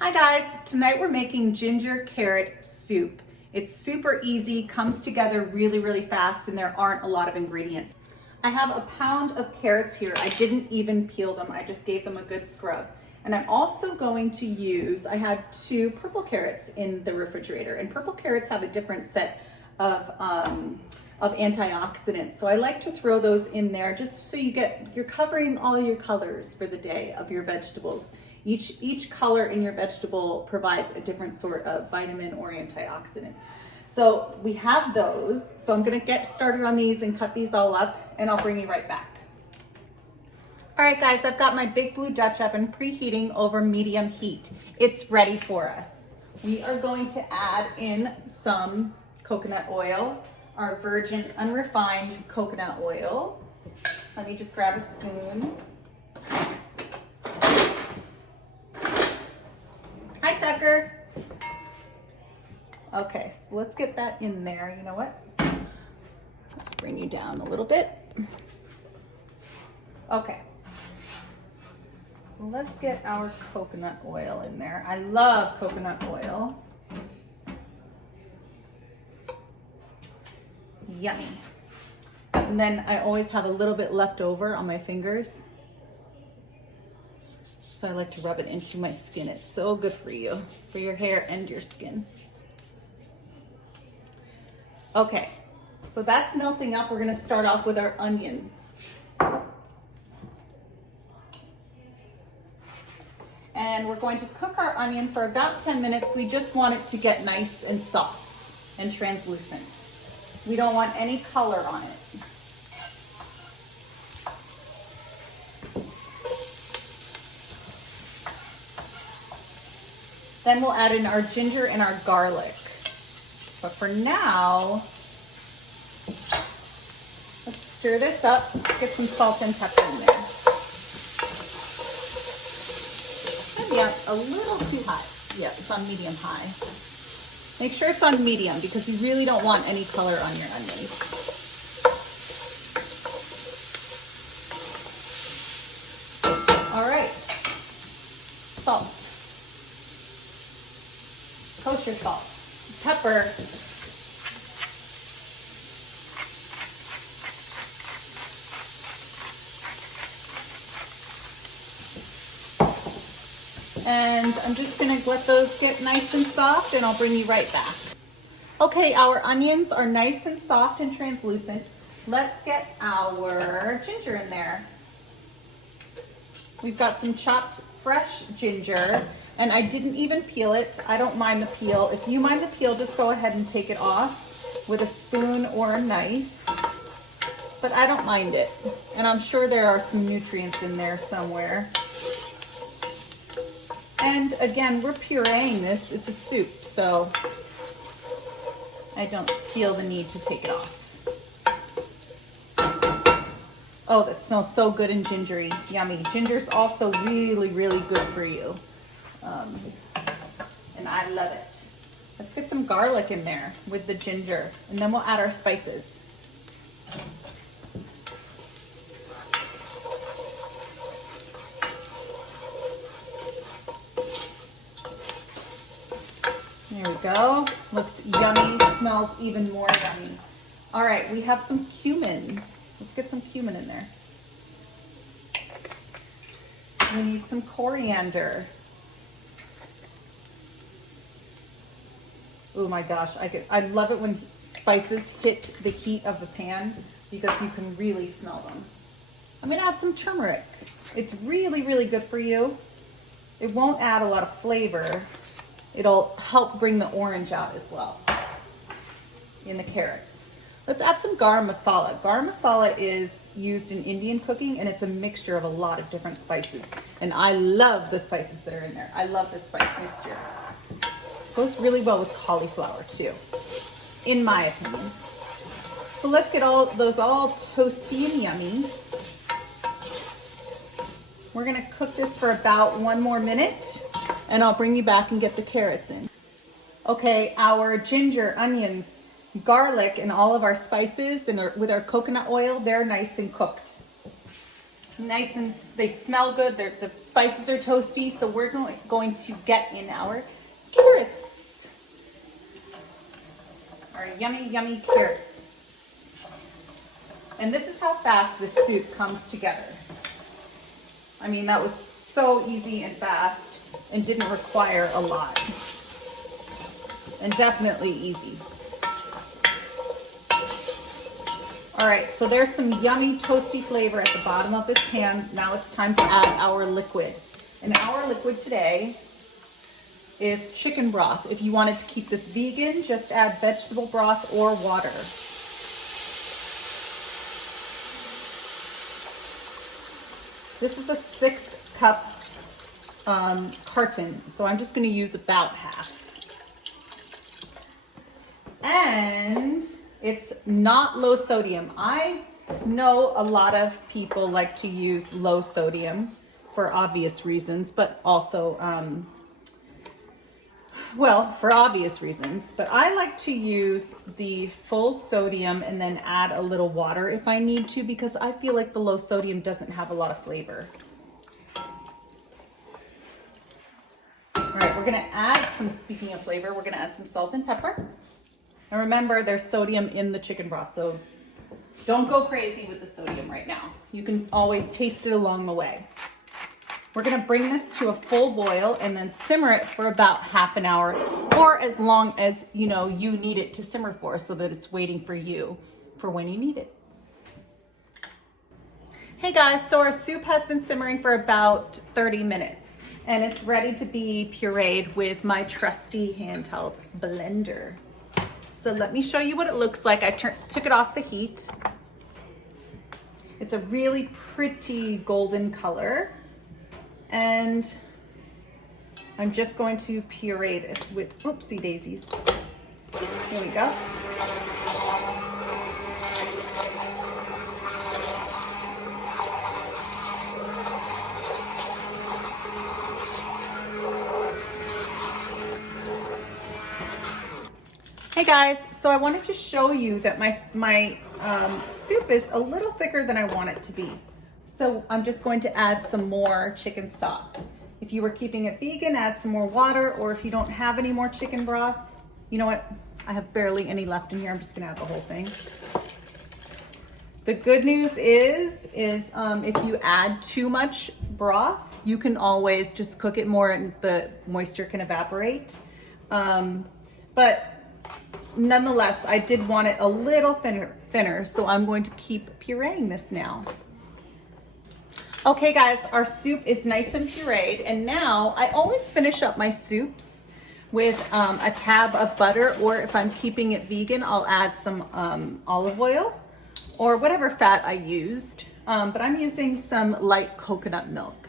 Hi guys, tonight we're making ginger carrot soup. It's super easy, comes together really fast, and there aren't a lot of ingredients. I have a pound of carrots here. I didn't even peel them, I just gave them a good scrub. And I'm also going to use, I had 2 purple carrots in the refrigerator, and purple carrots have a different set of antioxidants. So I like to throw those in there just so you're covering all your colors for the day of your vegetables. Each color in your vegetable provides a different sort of vitamin or antioxidant. So we have those. So I'm gonna get started on these and cut these all up, and I'll bring you right back. All right guys, I've got my big blue Dutch oven preheating over medium heat. It's ready for us. We are going to add in some coconut oil, our virgin unrefined coconut oil. Let me just grab a spoon. Hi, Tucker. Okay, so let's get that in there. You know what? Let's bring you down a little bit. Okay. So let's get our coconut oil in there. I love coconut oil. Yummy. And then I always have a little bit left over on my fingers. So I like to rub it into my skin. It's so good for you, for your hair and your skin. Okay, so that's melting up. We're gonna start off with our onion. And we're going to cook our onion for about 10 minutes. We just want it to get nice and soft and translucent. We don't want any color on it. Then we'll add in our ginger and our garlic. But for now, let's stir this up, get some salt and pepper in there. Maybe a little too high. Yeah, it's on medium high. Make sure it's on medium because you really don't want any color on your onions. All right, salt. Kosher salt, pepper, and I'm just gonna let those get nice and soft, and I'll bring you right back. Okay, our onions are nice and soft and translucent. Let's get our ginger in there. We've got some chopped fresh ginger. And I didn't even peel it. I don't mind the peel. If you mind the peel, just go ahead and take it off with a spoon or a knife. But I don't mind it. And I'm sure there are some nutrients in there somewhere. And again, we're pureeing this. It's a soup, so I don't feel the need to take it off. Oh, that smells so good and gingery. Yummy. Ginger's also really good for you. And I love it. Let's get some garlic in there with the ginger, and then we'll add our spices. There we go. Looks yummy, smells even more yummy. All right, we have some cumin. Let's get some cumin in there. We need some coriander. Oh my gosh, I love it when spices hit the heat of the pan because you can really smell them. I'm gonna add some turmeric. It's really good for you. It won't add a lot of flavor. It'll help bring the orange out as well in the carrots. Let's add some garam masala. Garam masala is used in Indian cooking, and it's a mixture of a lot of different spices. And I love the spices that are in there. I love this spice mixture. Goes really well with cauliflower too, in my opinion. So let's get those all toasty and yummy. We're gonna cook this for about 1 more minute, and I'll bring you back and get the carrots in. Okay, our ginger, onions, garlic, and all of our spices, and with our coconut oil, they're nice and cooked. nice and they smell good. The spices are toasty, so we're going to get in our carrots. Our yummy, yummy carrots. And this is how fast this soup comes together. I mean, that was so easy and fast and didn't require a lot. And definitely easy. All right, so there's some yummy toasty flavor at the bottom of this pan. Now it's time to add our liquid. And our liquid today is chicken broth. If you wanted to keep this vegan, just add vegetable broth or water. This is a 6-cup carton, so I'm just gonna use about half. And it's not low sodium. I know a lot of people like to use low sodium for obvious reasons, but also, for obvious reasons, but I like to use the full sodium and then add a little water if I need to, because I feel like the low sodium doesn't have a lot of flavor. All right, we're gonna add some, speaking of flavor, we're gonna add some salt and pepper. And remember, there's sodium in the chicken broth, so don't go crazy with the sodium right now. You can always taste it along the way. We're gonna bring this to a full boil and then simmer it for about half an hour, or as long as you need it to simmer for, so that it's waiting for you for when you need it. Hey guys, so our soup has been simmering for about 30 minutes and it's ready to be pureed with my trusty handheld blender. So let me show you what it looks like. I took it off the heat. It's a really pretty golden color. And I'm just going to puree this with, oopsie daisies. Here we go. Hey guys, so I wanted to show you that my soup is a little thicker than I want it to be. So I'm just going to add some more chicken stock. If you were keeping it vegan, add some more water, or if you don't have any more chicken broth, you know what? I have barely any left in here. I'm just gonna add the whole thing. The good news is if you add too much broth, you can always just cook it more and the moisture can evaporate. But nonetheless, I did want it a little thinner, so I'm going to keep pureeing this now. Okay guys, our soup is nice and pureed, and now I always finish up my soups with a tab of butter, or if I'm keeping it vegan, I'll add some olive oil or whatever fat I used, but I'm using some light coconut milk.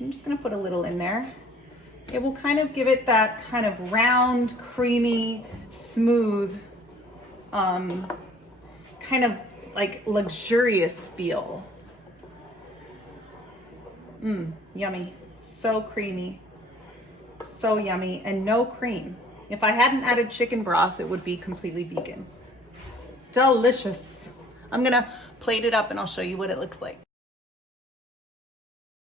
I'm just gonna put a little in there. It will kind of give it that kind of round, creamy, smooth, kind of like luxurious feel. Yummy. So creamy. So yummy, and no cream. If I hadn't added chicken broth, it would be completely vegan. Delicious. I'm gonna plate it up and I'll show you what it looks like.